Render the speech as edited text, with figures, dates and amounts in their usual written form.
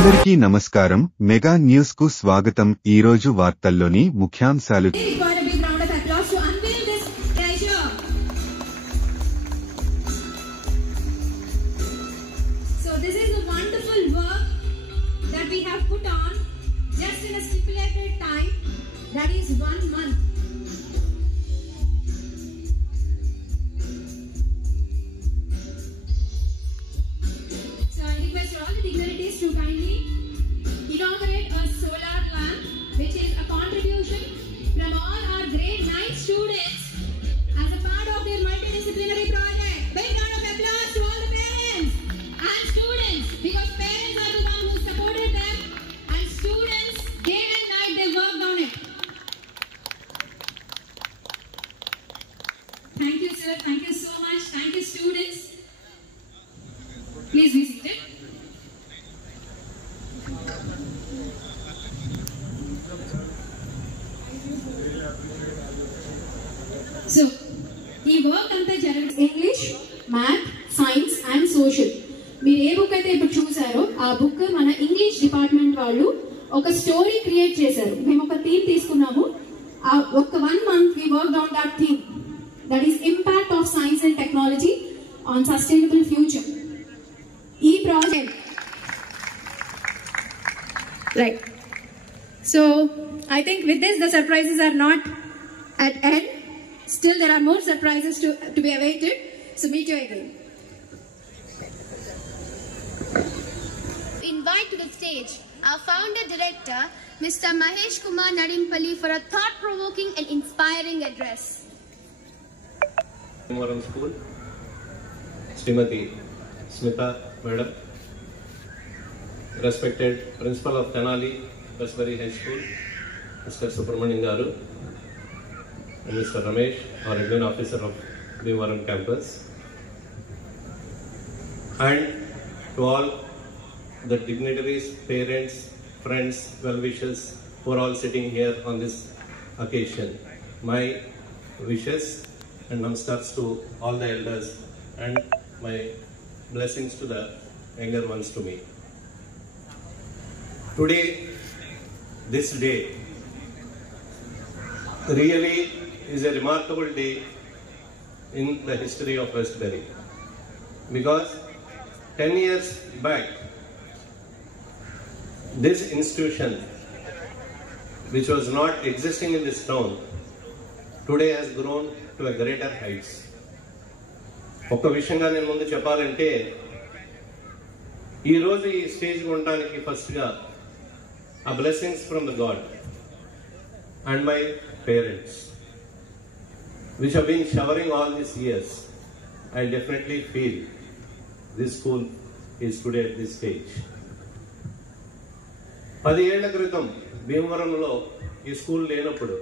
అందరికీ నమస్కారం. Mega news కు స్వాగతం. ఈ రోజు వార్తల్లోని ముఖ్యాంశాలు. That is 1 month. So I request all the dignitaries to kindly inaugurate a solar lamp, which is a contribution from all our grade 9 students as a part of their multidisciplinary project. Big round of applause to all the parents and students, because parents are the ones who supported them, and students day and night they worked on it. Thank you, sir. Thank you so much. Thank you, students. Please be seated. So, ఈ work అంతా జరిగింది English, math, science and social. మీరు ఏ book అయితే ఇప్పుడు చూసారో ఆ book మన English department వాళ్ళు ఒక స్టోరీ క్రియేట్ చేశారు. మేము ఒక థీమ్ తీసుకున్నాము. ఒక 1 month we worked on that theme. That is impact of science and technology on sustainable future. E project. Right. So I think with this the surprises are not at end. Still there are more surprises to be awaited. So meet you again. Invite to the stage our founder director Mr. Mahesh Kumar Nadimpalli for a thought-provoking and inspiring address. Bhimavaram School, Srimati Smita Madam, respected Principal of Tenali Kasbari High School, Mr. Subramanian Garu, and Mr. Ramesh, our Admin Officer of Bhimavaram Campus, and to all the dignitaries, parents, friends, well-wishers who are all sitting here on this occasion. My wishes and namaskars to all the elders and my blessings to the younger ones to me. Today, this day, really is a remarkable day in the history of Westbury, because 10 years back, this institution, which was not existing in this town, today has grown to a greater heights. ఒక విషయంగా నేను ముందు చెప్పాలంటే, ఈరోజు ఈ stage ఉండడానికి ఫస్ట్గా ఆ blessings from the God and my parents which have been showering all these years. I definitely feel this school is today at this stage. 10 ఏళ్ల క్రితం భీమవరంలో ఈ స్కూల్ లేనప్పుడు